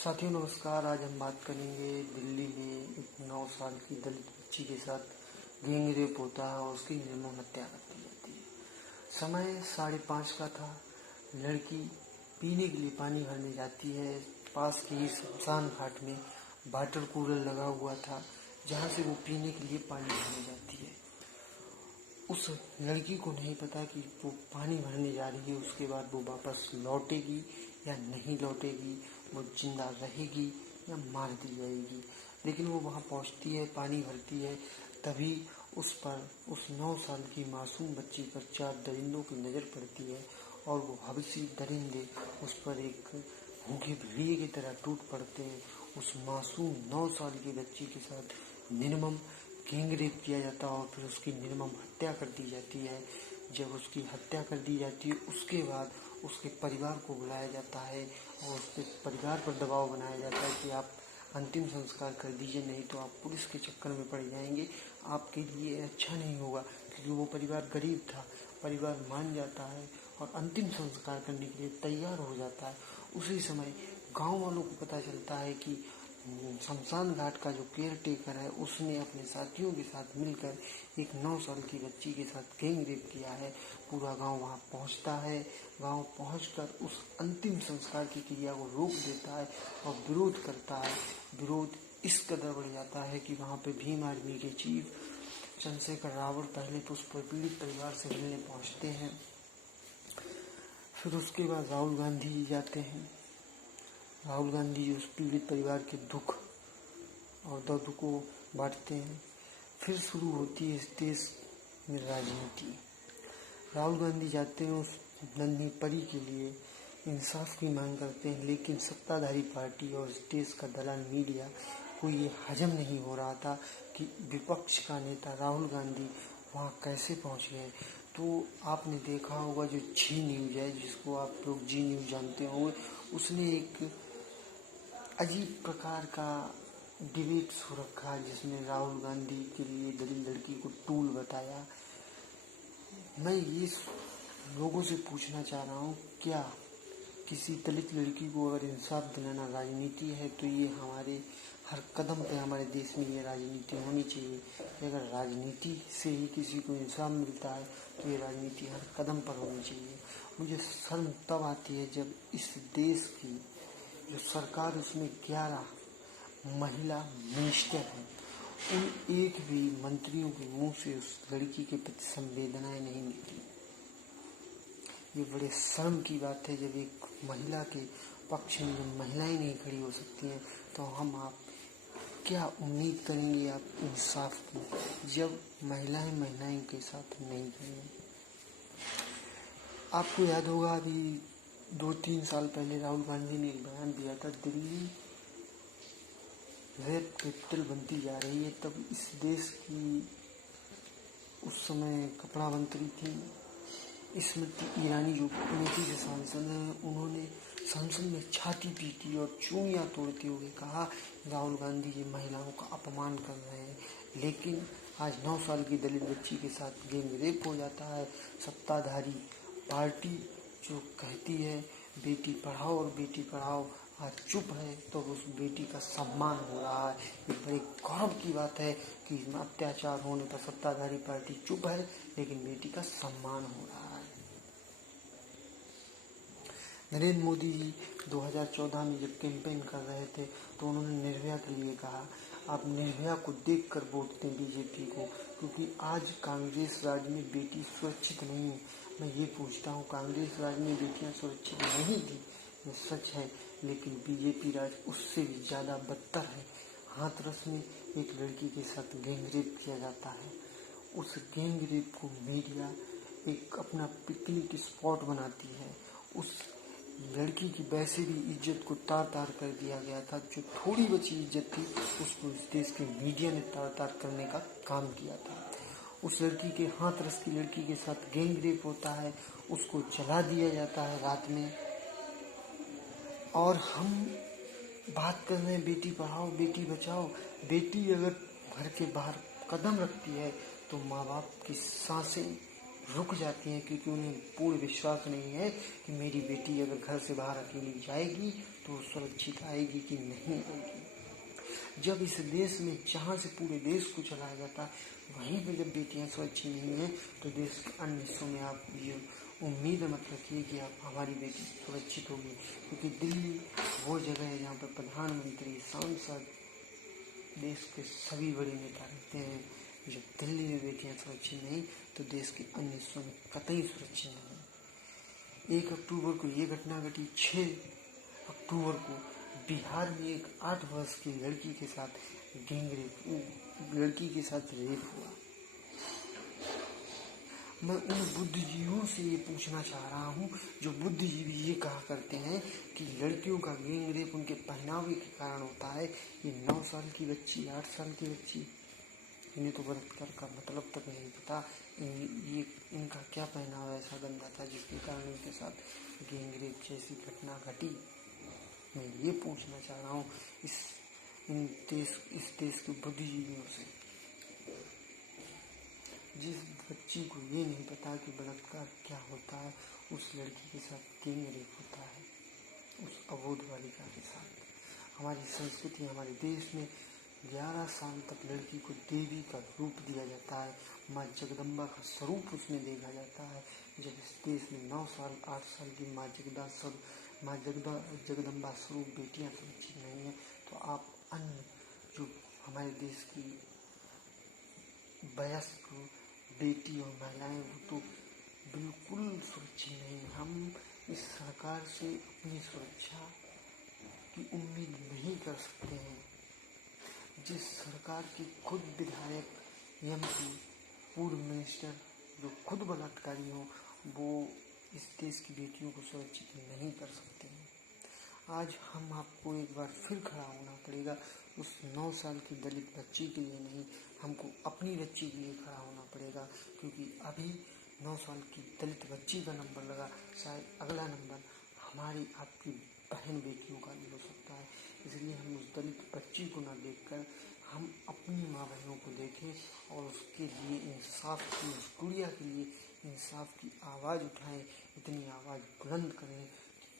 साथियों नमस्कार। आज हम बात करेंगे दिल्ली में एक 9 साल की दलित बच्ची के साथ गैंग रेप होता है और उसकी निर्मम हत्या कर दी जाती है। समय 5:30 का था। लड़की पीने के लिए पानी भरने जाती है। पास के ही शमशान घाट में वाटर कूलर लगा हुआ था जहाँ से वो पीने के लिए पानी भरने जाती है। उस लड़की को नहीं पता कि वो पानी भरने जा रही है, उसके बाद वो वापस लौटेगी या नहीं लौटेगी, वो जिंदा रहेगी या मार दी जाएगी। लेकिन वो वहाँ पहुँचती है, पानी भरती है, तभी उस 9 साल की मासूम बच्ची पर 4 दरिंदों की नज़र पड़ती है और वो हबसी दरिंदे उस पर एक भूखे भेड़िए की तरह टूट पड़ते हैं। उस मासूम 9 साल की बच्ची के साथ निर्मम गैंग रेप किया जाता है और फिर उसकी निर्मम हत्या कर दी जाती है। जब उसकी हत्या कर दी जाती है उसके बाद उसके परिवार को बुलाया जाता है और उसके परिवार पर दबाव बनाया जाता है कि आप अंतिम संस्कार कर दीजिए, नहीं तो आप पुलिस के चक्कर में पड़ जाएंगे, आपके लिए अच्छा नहीं होगा। क्योंकि वो परिवार गरीब था। परिवार मान जाता है और अंतिम संस्कार करने के लिए तैयार हो जाता है। उसी समय गांव वालों को पता चलता है कि शमशान घाट का जो केयर टेकर है उसने अपने साथियों के साथ मिलकर एक 9 साल की बच्ची के साथ गैंग रेप किया है। पूरा गांव वहां पहुंचता है। गांव पहुंचकर उस अंतिम संस्कार की क्रिया को रोक देता है और विरोध करता है। विरोध इस कदर बढ़ जाता है कि वहां पे भीम आर्मी के चीफ चंद्रशेखर रावत पहले तो उस पर पीड़ित परिवार से मिलने पहुंचते हैं। फिर उसके बाद राहुल गांधी जी जाते हैं। राहुल गांधी जी उस पीड़ित परिवार के दुख और दर्द को बांटते हैं। फिर शुरू होती है इस देश में राजनीति। राहुल गांधी जाते हैं उस नन्ही परी के लिए इंसाफ की मांग करते हैं, लेकिन सत्ताधारी पार्टी और इस देश का दलाल मीडिया को ये हजम नहीं हो रहा था कि विपक्ष का नेता राहुल गांधी वहाँ कैसे पहुँच गए। तो आपने देखा होगा जो जी न्यूज़ है, जिसको आप लोग जी न्यूज़ जानते होंगे, उसने एक अजीब प्रकार का डिबेट हो रखा है जिसमें राहुल गांधी के लिए दलित लड़की को टूल बताया। मैं ये लोगों से पूछना चाह रहा हूँ, क्या किसी दलित लड़की को अगर इंसाफ दिलाना राजनीति है तो ये हमारे हर कदम पे हमारे देश में ये राजनीति होनी चाहिए कि अगर राजनीति से ही किसी को इंसाफ मिलता है तो ये राजनीति हर कदम पर होनी चाहिए। मुझे शर्म तब आती है जब इस देश की जो सरकार उसमें 11 महिला मिनिस्टर हैं, उन एक भी मंत्रियों के मुंह से उस लड़की के प्रति संवेदनाएं नहीं निकली। ये बड़े शर्म की बात है जब एक महिला के पक्ष में जब महिलाएं नहीं खड़ी हो सकती हैं तो हम आप क्या उम्मीद करेंगे आप इंसाफ की, जब महिलाएं के साथ नहीं खड़ी। आपको याद होगा अभी 2-3 साल पहले राहुल गांधी ने एक बयान दिया था, दिल्ली रेप कैपिटल बनती जा रही है। तब इस देश की उस समय कपड़ा मंत्री थी स्मृति ईरानी, जो अमेठी से सांसद हैं, उन्होंने संसद में छाती पीटी और चूड़ियां तोड़ते हुए कहा राहुल गांधी जी महिलाओं का अपमान कर रहे हैं। लेकिन आज 9 साल की दलित बच्ची के साथ गैंग रेप हो जाता है। सत्ताधारी पार्टी जो कहती है बेटी पढ़ाओ और बेटी पढ़ाओ आज चुप है, तो उस बेटी का सम्मान हो रहा है। ये बड़े गौरव की बात है कि अत्याचार होने पर सत्ताधारी पार्टी चुप है लेकिन बेटी का सम्मान हो रहा है। नरेंद्र मोदी जी 2014 में जब कैंपेन कर रहे थे तो उन्होंने निर्भया के लिए कहा, आप निर्भया को देखकर वोट दें बीजेपी को, क्योंकि आज कांग्रेस राज में बेटी सुरक्षित नहीं है। मैं ये पूछता हूँ, कांग्रेस राज में बेटियाँ सुरक्षित नहीं थी, ये सच है, लेकिन बीजेपी राज उससे भी ज़्यादा बदतर है। हाथरस में एक लड़की के साथ गैंग रेप किया जाता है। उस गैंग रेप को मीडिया एक अपना पिकनिक स्पॉट बनाती है। उस लड़की की वैसे भी इज्जत को तार तार कर दिया गया था। जो थोड़ी बची इज्जत थी उसको इस देश के मीडिया ने तार तार करने का काम किया था। उस लड़की के हाथरस की लड़की के साथ गैंग रेप होता है, उसको जला दिया जाता है रात में। और हम बात कर रहे हैं बेटी पढ़ाओ बेटी बचाओ। बेटी अगर घर के बाहर कदम रखती है तो माँ बाप की सांसें रुक जाती हैं, क्योंकि उन्हें पूर्ण विश्वास नहीं है कि मेरी बेटी अगर घर से बाहर अकेली जाएगी तो सुरक्षित आएगी कि नहीं आएगी। जब इस देश में जहाँ से पूरे देश को चलाया जाता है, वहीं पर जब बेटियां सुरक्षित नहीं हैं तो देश के अन्य हिस्सों में आप ये उम्मीद मत रखिए कि आप हमारी बेटी सुरक्षित होगी, क्योंकि दिल्ली वो जगह है जहाँ पर प्रधानमंत्री, सांसद, देश के सभी बड़े नेता रहते हैं। जब दिल्ली में बेटियां सुरक्षित नहीं तो देश के अन्य हिस्सों में कतई सुरक्षित नहीं। 1 अक्टूबर को ये घटना घटी। 6 अक्टूबर को बिहार में एक 8 वर्ष की लड़की के साथ रेप हुआ। मैं उन बुद्धिजीवियों से ये पूछना चाह रहा हूँ जो बुद्धिजीवी ये कहा करते हैं कि लड़कियों का गैंग रेप उनके पहनावे के कारण होता है। ये 9 साल की बच्ची, 8 साल की बच्ची, इन्हें तो बलात्कार का मतलब तक नहीं पता। ये इनका क्या पहनावा ऐसा गंदा था जिसके कारण इनके साथ गैंग रेप जैसी घटना घटी। मैं ये पूछना चाह रहा हूँ इस देश के बुद्धिजीवियों से, जिस बच्ची को ये नहीं पता कि बलात्कार क्या होता है, उस लड़की के साथ गैंग रेप होता है, उस अबोध बालिका के साथ। हमारी संस्कृति, हमारे देश में 11 साल तक लड़की को देवी का रूप दिया जाता है, माँ जगदम्बा का स्वरूप उसमें देखा जाता है। जब इस देश में 9 साल 8 साल की माँ जगदम्बा स्वरूप बेटियां सुरक्षित नहीं है, तो आप अन्य जो हमारे देश की वयस्क बेटी और महिलाएं, वो तो बिल्कुल सुरक्षित नहीं। हम इस सरकार से अपनी सुरक्षा की उम्मीद नहीं कर सकते हैं। जिस सरकार की खुद विधायक, एमपी, पूर्व मिनिस्टर जो खुद बलात्कारी हो, वो इस देश की बेटियों को सुरक्षित नहीं कर सकते हैं। आज हम आपको एक बार फिर खड़ा होना पड़ेगा। उस 9 साल की दलित बच्ची के लिए नहीं, हमको अपनी बच्ची के लिए खड़ा होना पड़ेगा, क्योंकि अभी 9 साल की दलित बच्ची का नंबर लगा, शायद अगला नंबर हमारी आपकी बहन बेटियों का भी हो सकता है। इसलिए हम उस दलित बच्ची को ना देखकर हम अपनी माँ बहनों को देखें और उसके लिए इंसाफ की, उस गुड़िया के लिए इंसाफ की आवाज़ उठाएं। इतनी आवाज़ बुलंद करें कि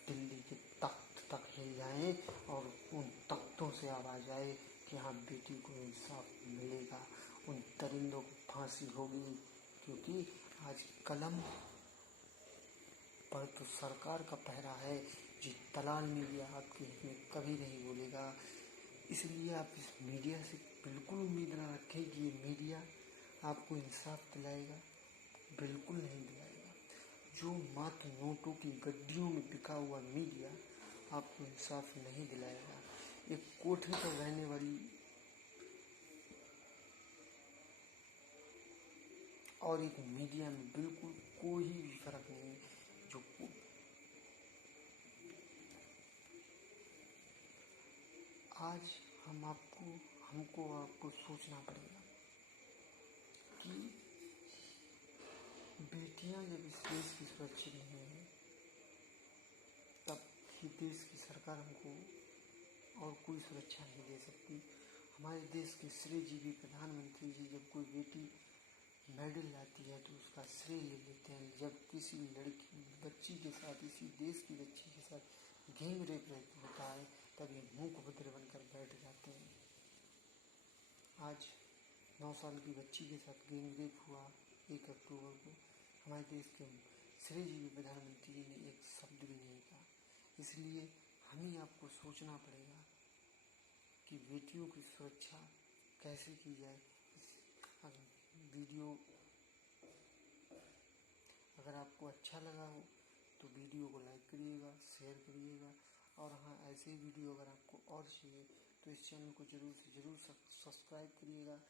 दिल्ली के तख्त तक हिल जाएं और उन तख्तों से आवाज़ आए कि हाँ, बेटी को इंसाफ मिलेगा, उन दरिंदों को फांसी होगी। क्योंकि आज कलम पर तो सरकार का पहरा है, जी दलाल मीडिया आपके हित में कभी नहीं बोलेगा। इसलिए आप इस मीडिया से बिल्कुल उम्मीद ना रखें कि ये मीडिया आपको इंसाफ दिलाएगा, बिल्कुल नहीं दिलाएगा। जो मात्र नोटों की गड्डियों में बिका हुआ मीडिया आपको इंसाफ नहीं दिलाएगा। एक कोठे पर रहने वाली और एक मीडिया में बिल्कुल कोई भी फर्क नहीं है। जो आज हमको आपको सोचना पड़ेगा कि बेटियां जब इस देश की सुरक्षित नहीं है, तब ही देश की सरकार हमको और कोई सुरक्षा नहीं दे सकती। हमारे देश के श्रेयजीवी प्रधानमंत्री जी जब कोई बेटी मेडल लाती है तो उसका श्रेय ले लेते हैं। जब किसी बच्ची के साथ, इसी देश की बच्ची के साथ गैंग रेप होता है, तब ये मूकबधिर बनकर बैठ जाते हैं। आज 9 साल की बच्ची के साथ गैंग रेप हुआ 1 अक्टूबर को। हमारे देश के श्रेयजीवी प्रधानमंत्री जी ने एक शब्द भी नहीं कहा। इसलिए हमें आपको सोचना पड़ेगा कि बेटियों की सुरक्षा कैसे की जाए। वीडियो अगर आपको अच्छा लगा हो तो वीडियो को लाइक करिएगा, शेयर करिएगा, और हाँ, ऐसे ही वीडियो अगर आपको और चाहिए तो इस चैनल को ज़रूर से ज़रूर सब्सक्राइब करिएगा,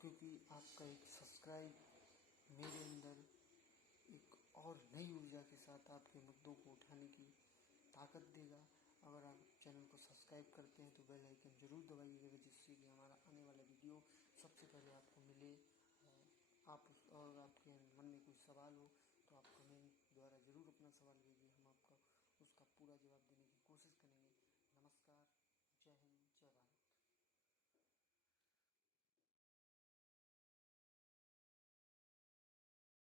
क्योंकि आपका एक सब्सक्राइब मेरे अंदर एक और नई ऊर्जा के साथ आपके मुद्दों को उठाने की ताकत देगा। अगर आप चैनल को सब्सक्राइब करते हैं तो बेल आइकन ज़रूर दबाइएगा, जिससे कि हमारा आने वाला वीडियो सबसे पहले आपको मिले। और आपके मन में कोई सवाल हो तो आप कमेंट द्वारा ज़रूर अपना सवाल भेजिए, हम आपका उसका पूरा जवाब देने की कोशिश करेंगे।